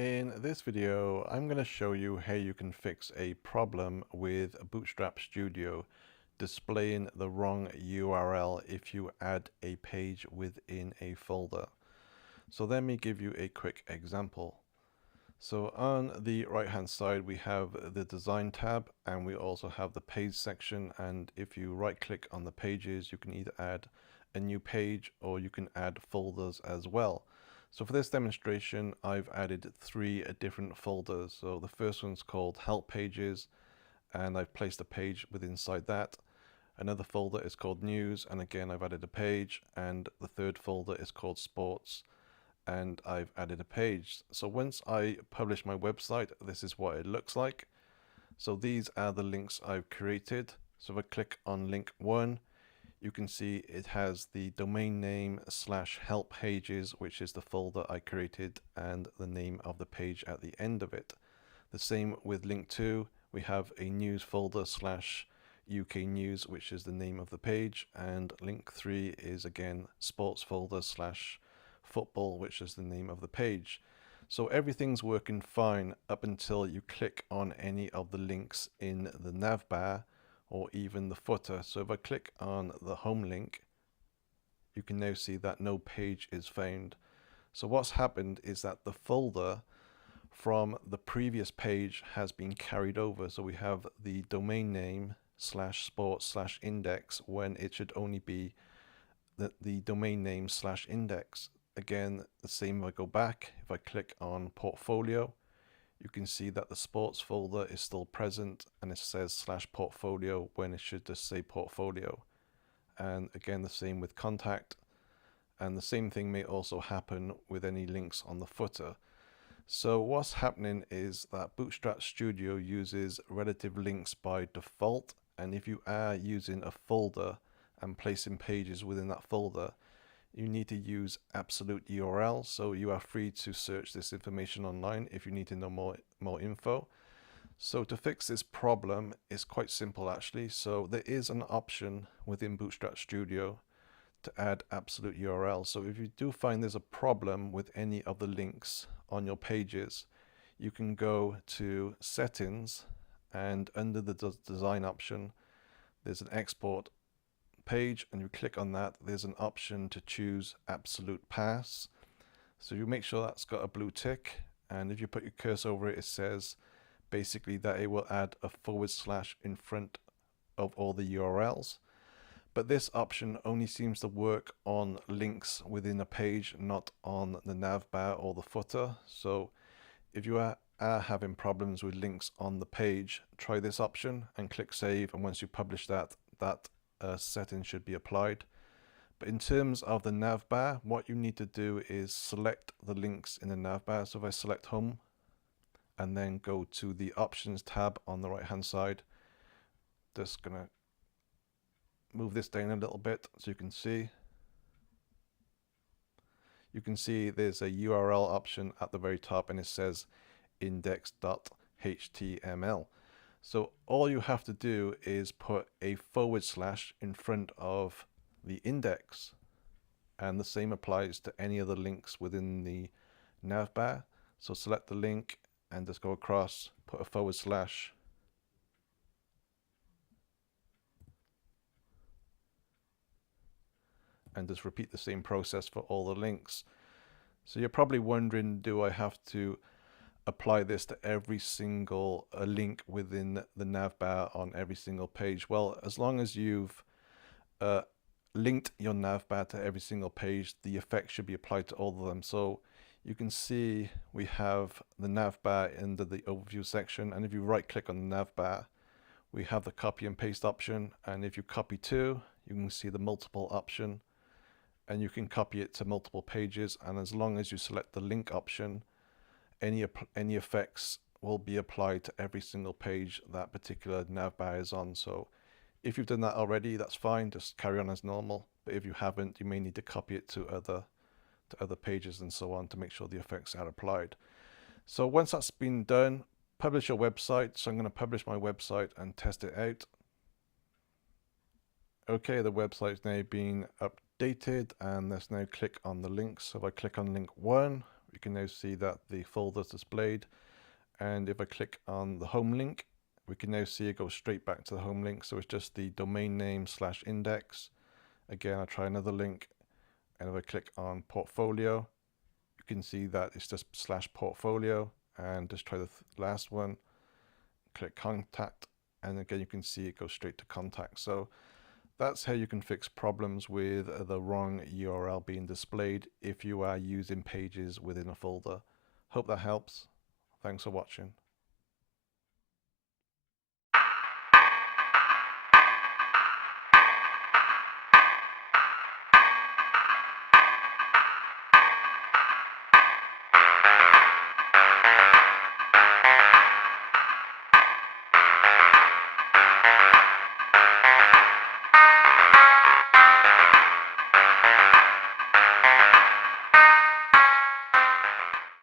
In this video, I'm going to show you how you can fix a problem with Bootstrap Studio displaying the wrong URL if you add a page within a folder. So let me give you a quick example. So on the right hand side we have the design tab and we also have the page section, and if you right click on the pages you can either add a new page or you can add folders as well. So for this demonstration I've added three different folders. So the first one's called help pages and I've placed a page within inside that. Another folder is called news and again I've added a page, and the third folder is called sports and I've added a page. So once I publish my website, this is what it looks like. So these are the links I've created. So if I click on link 1, you can see it has the domain name /help pages, which is the folder I created, and the name of the page at the end of it. The same with link 2, we have a news folder /UK news, which is the name of the page, and link 3 is again sports folder /football, which is the name of the page. So everything's working fine up until you click on any of the links in the navbar or even the footer. So if I click on the home link, you can now see that no page is found. So what's happened is that the folder from the previous page has been carried over. So we have the domain name /sports/index when it should only be the domain name /index. Again, the same if I go back, if I click on portfolio, you can see that the sports folder is still present and it says /portfolio when it should just say portfolio. And again, the same with contact, and the same thing may also happen with any links on the footer. So what's happening is that Bootstrap Studio uses relative links by default, and if you are using a folder and placing pages within that folder, you need to use absolute URL. So you are free to search this information online if you need to know more info. So to fix this problem is quite simple actually. So there is an option within Bootstrap Studio to add absolute URL. So if you do find there's a problem with any of the links on your pages, you can go to settings, and under the design option there's an export page, and you click on that, there's an option to choose absolute pass. So you make sure that's got a blue tick, and if you put your cursor over it, it says basically that it will add a / in front of all the URLs. But this option only seems to work on links within a page, not on the navbar or the footer. So if you are having problems with links on the page, try this option and click save, and once you publish that setting should be applied. But in terms of the navbar, what you need to do is select the links in the navbar. So if I select home and then go to the options tab on the right hand side, just gonna move this down a little bit so you can see there's a URL option at the very top and it says index.html. So all you have to do is put a / in front of the index, and the same applies to any other links within the navbar. So select the link and just go across, put a / and just repeat the same process for all the links. So you're probably wondering, do I have to apply this to every single link within the navbar on every single page? Well, as long as you've linked your navbar to every single page, the effect should be applied to all of them. So you can see we have the navbar under the overview section, and if you right click on the navbar, we have the copy and paste option, and if you copy to, you can see the multiple option, and you can copy it to multiple pages, and as long as you select the link option, any effects will be applied to every single page that particular navbar is on. So if you've done that already, that's fine, just carry on as normal. But if you haven't, you may need to copy it to other pages and so on to make sure the effects are applied. So once that's been done, publish your website. So I'm going to publish my website and test it out. Okay, the website's now been updated, and let's now click on the links. So if I click on link 1, we can now see that the folder is displayed. And if I click on the home link, we can now see it goes straight back to the home link. So it's just the domain name / index. Again, I'll try another link, and if I click on portfolio, you can see that it's just / portfolio. And just try the last one, click contact, and again you can see it goes straight to contact. So that's how you can fix problems with the wrong URL being displayed if you are using pages within a folder. Hope that helps. Thanks for watching.